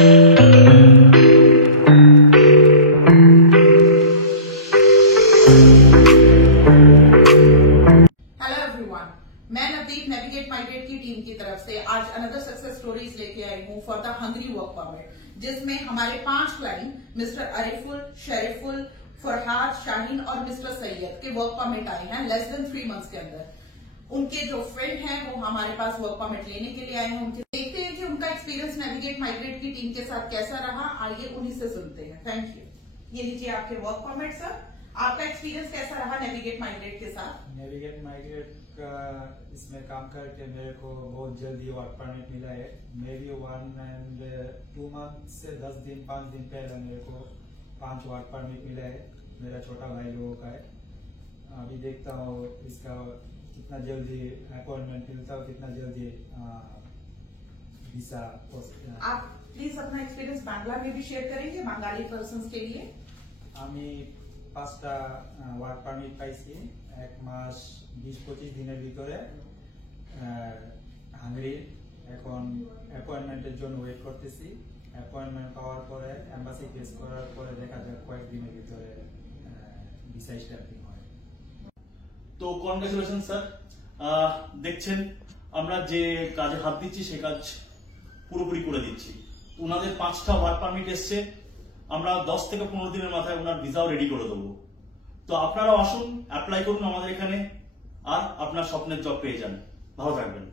Everyone, मैं Navdeep navigate migrate की team की तरफ से आज अनदर सक्सेस स्टोरीज लेके आई हूँ for the Hungary work permit, जिसमें हमारे 5 क्लाइंट मिस्टर अरिफुल, शरीफुल, फरहाद, शाहीन और मिस्टर सैयद के वर्क परमिट आए हैं लेस देन 3 मंथ्स के अंदर। उनके जो फ्रेंड हैं वो हमारे पास वर्क परमिट लेने के लिए आए हैं। उनके देखते हैं कि उनका एक्सपीरियंस नेविगेट माइग्रेट की टीम के साथ कैसा रहा। आइए उन्हीं से सुनते हैं। Thank you. ये लीजिए आपके वर्क परमिट सर। आपका एक्सपीरियंस कैसा रहा नेविगेट माइग्रेट के साथ? नेविगेट माइग्रेट का इसमें काम करके मेरे को बहुत जल्दी वर्क परमिट मिला है। मेरी 1 and 2 मंथ से 10 दिन 5 दिन पहले मेरे को 5 वर्क परमिट मिला है। मेरा छोटा भाई लोगों का है। अभी देखता हूँ इसका कितना जल्दी अपॉइंटमेंट मिलता है, कितना जल्दी वीजा। आप प्लीज अपना एक्सपीरियंस बांग्ला में भी शेयर करेंगे बंगाली पर्सन्स के लिए। আমি 5টা ওয়ার্ক পারমিট পাইছি 1 মাস 20-25 দিনের ভিতরে হাঙ্গেরি। এখন অ্যাপয়েন্টমেন্টের জন্য ওয়েট করতেছি। অ্যাপয়েন্টমেন্ট পাওয়ার পরে এমবাসি ফেস করার পরে দেখা যাক কয়েকদিনের ভিতরে ভিসা স্ট্যাম্পিং হয়। তো কনগ্রাচুলেশন স্যার। দেখছেন আমরা যে কাজে হাত দিচ্ছি সে কাজ পুরোপুরি করে দিচ্ছি। ওনাদের 5টা ওয়ার্ক পারমিট এসছে, আমরা 10 থেকে 15 দিনের মাথায় ওনার ভিসাও রেডি করে দেবো। তো আপনারাও আসুন, অ্যাপ্লাই করুন আমাদের এখানে, আর আপনার স্বপ্নের জব পেয়ে যান। ভালো থাকবেন।